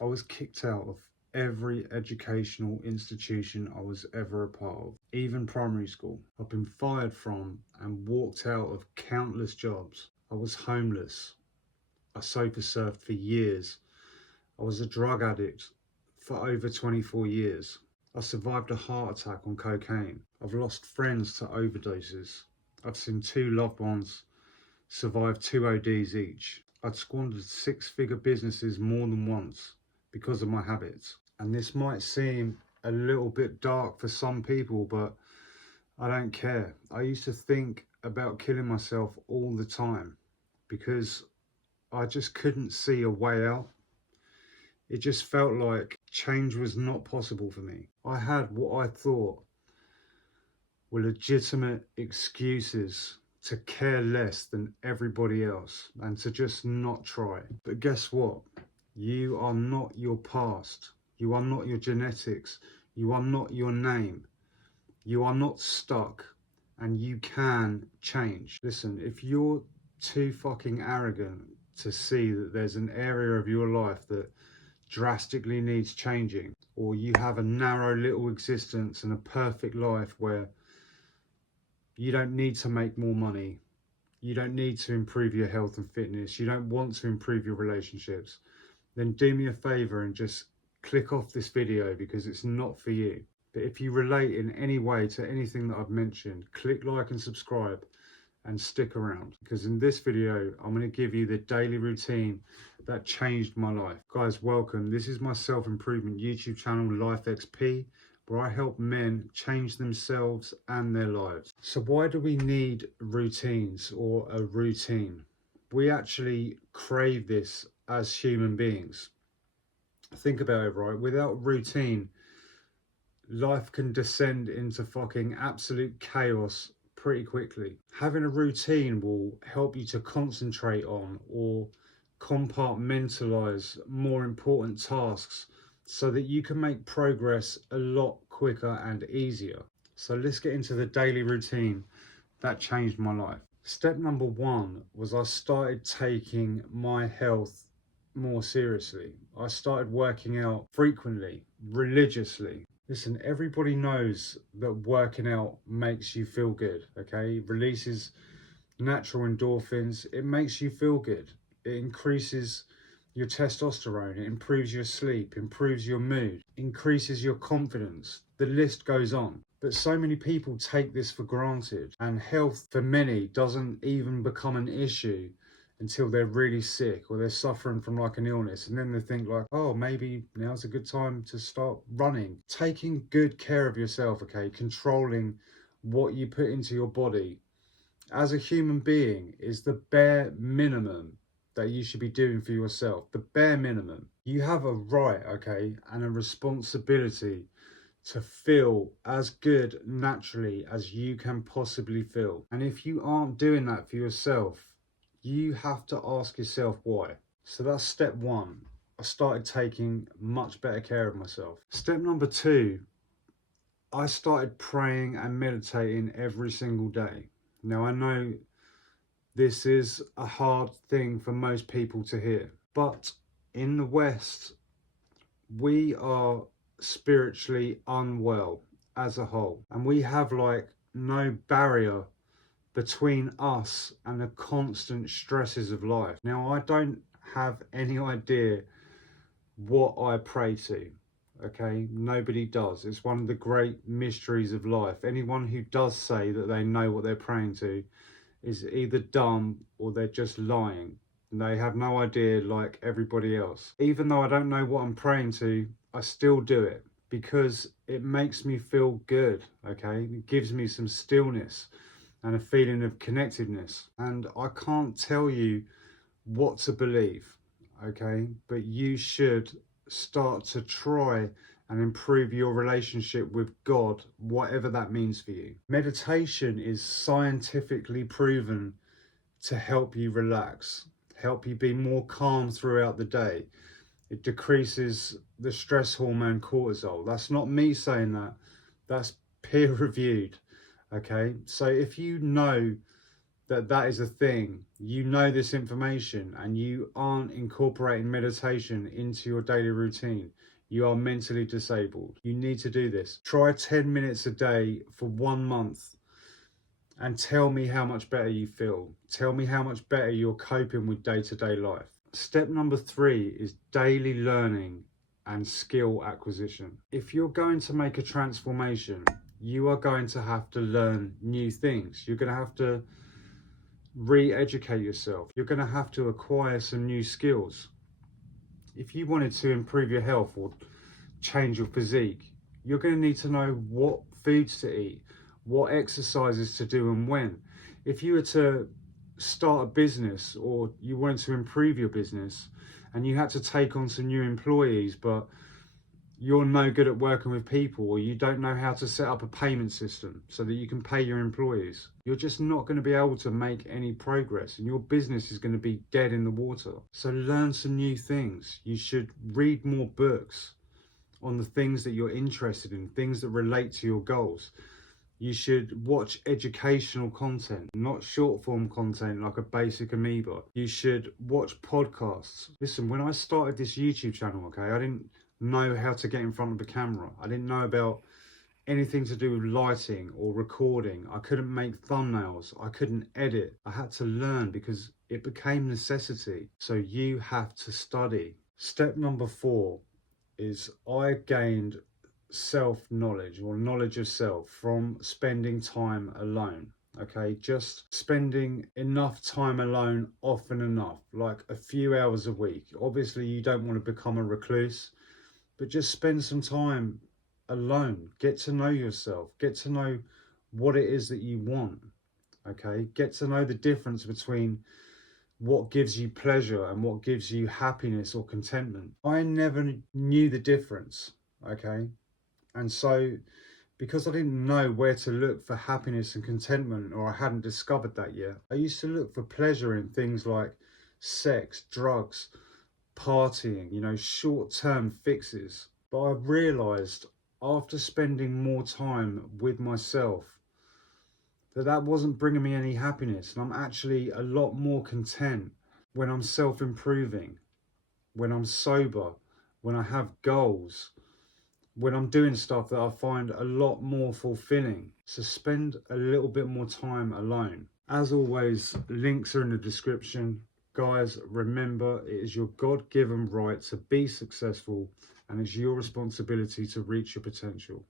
I was kicked out of every educational institution I was ever a part of, even primary school. I've been fired from and walked out of countless jobs. I was homeless. I sofa surfed for years. I was a drug addict for over 24 years. I survived a heart attack on cocaine. I've lost friends to overdoses. I've seen 2 loved ones survive 2 ODs each. I'd squandered 6-figure businesses more than once because of my habits. And this might seem a little bit dark for some people, but I don't care. I used to think about killing myself all the time because I just couldn't see a way out. It just felt like change was not possible for me. I had what I thought were legitimate excuses to care less than everybody else and to just not try. But guess what? You are not your past. You are not your genetics. You are not your name. You are not stuck, and you can change. Listen, if you're too fucking arrogant to see that there's an area of your life that drastically needs changing, or you have a narrow little existence and a perfect life where you don't need to make more money, you don't need to improve your health and fitness, you don't want to improve your relationships, then do me a favor and just click off this video because it's not for you. But if you relate in any way to anything that I've mentioned, click like and subscribe and stick around, because in this video I'm going to give you the daily routine that changed my life. Guys, welcome. This is my self-improvement YouTube channel, Life.P, where I help men change themselves and their lives. So why do we need routines or a routine? We actually crave this as human beings. Think about it, right? Without routine, life can descend into fucking absolute chaos pretty quickly. Having a routine will help you to concentrate on or compartmentalize more important tasks so that you can make progress a lot quicker and easier. So let's get into the daily routine that changed my life. Step number 1 was I started taking my health more seriously. I started working out frequently, religiously. Listen, everybody knows that working out makes you feel good, okay? It releases natural endorphins. It makes you feel good. It increases your testosterone. It improves your sleep, improves your mood, increases your confidence. The list goes on. But so many people take this for granted, and health for many doesn't even become an issue until they're really sick or they're suffering from like an illness, and then they think like, oh, maybe now's a good time to start running. Taking good care of yourself, okay, controlling what you put into your body as a human being is the bare minimum that you should be doing for yourself. The bare minimum. You have a right, okay, and a responsibility to feel as good naturally as you can possibly feel. And if you aren't doing that for yourself, you have to ask yourself why. So that's step 1. I started taking much better care of myself. Step number 2, I started praying and meditating every single day. Now I know this is a hard thing for most people to hear, but in the West, we are spiritually unwell as a whole, and we have like no barrier between us and the constant stresses of life. Now, I don't have any idea what I pray to, okay? Nobody does. It's one of the great mysteries of life. Anyone who does say that they know what they're praying to is either dumb or they're just lying. And they have no idea like everybody else. Even though I don't know what I'm praying to, I still do it because it makes me feel good, okay? It gives me some stillness and a feeling of connectedness. And I can't tell you what to believe, okay? But you should start to try and improve your relationship with God, whatever that means for you. Meditation is scientifically proven to help you relax, help you be more calm throughout the day. It decreases the stress hormone cortisol. That's not me saying that. That's peer reviewed. Okay, so if you know that is a thing, you know this information, and you aren't incorporating meditation into your daily routine, you are mentally disabled. You need to do this. Try 10 minutes a day for 1 month and tell me how much better you feel. Tell me how much better you're coping with day-to-day life. Step number 3 is daily learning and skill acquisition. If you're going to make a transformation, you are going to have to learn new things. You're going to have to re-educate yourself. You're going to have to acquire some new skills. If you wanted to improve your health or change your physique, you're going to need to know what foods to eat, what exercises to do and when. If you were to start a business or you wanted to improve your business and you had to take on some new employees, but you're no good at working with people, or you don't know how to set up a payment system so that you can pay your employees, you're just not going to be able to make any progress and your business is going to be dead in the water. So learn some new things. You should read more books on the things that you're interested in, things that relate to your goals. You should watch educational content, not short form content like a basic amoeba. You should watch podcasts. Listen, when I started this YouTube channel, okay, I didn't know how to get in front of the camera. I didn't know about anything to do with lighting or recording. I couldn't make thumbnails. I couldn't edit. I had to learn because it became necessity. So you have to study. Step number 4 is I gained self-knowledge or knowledge of self from spending time alone. Okay, just spending enough time alone, often enough, like a few hours a week. Obviously you don't want to become a recluse, but just spend some time alone. Get to know yourself, get to know what it is that you want. Okay, get to know the difference between what gives you pleasure and what gives you happiness or contentment. I never knew the difference. Okay, and so because I didn't know where to look for happiness and contentment, or I hadn't discovered that yet, I used to look for pleasure in things like sex, drugs, partying, short-term fixes. But I realized after spending more time with myself that wasn't bringing me any happiness, and I'm actually a lot more content when I'm self-improving, when I'm sober, when I have goals, when I'm doing stuff that I find a lot more fulfilling. So spend a little bit more time alone. As always, links are in the description. Guys, remember, it is your God-given right to be successful, and it's your responsibility to reach your potential.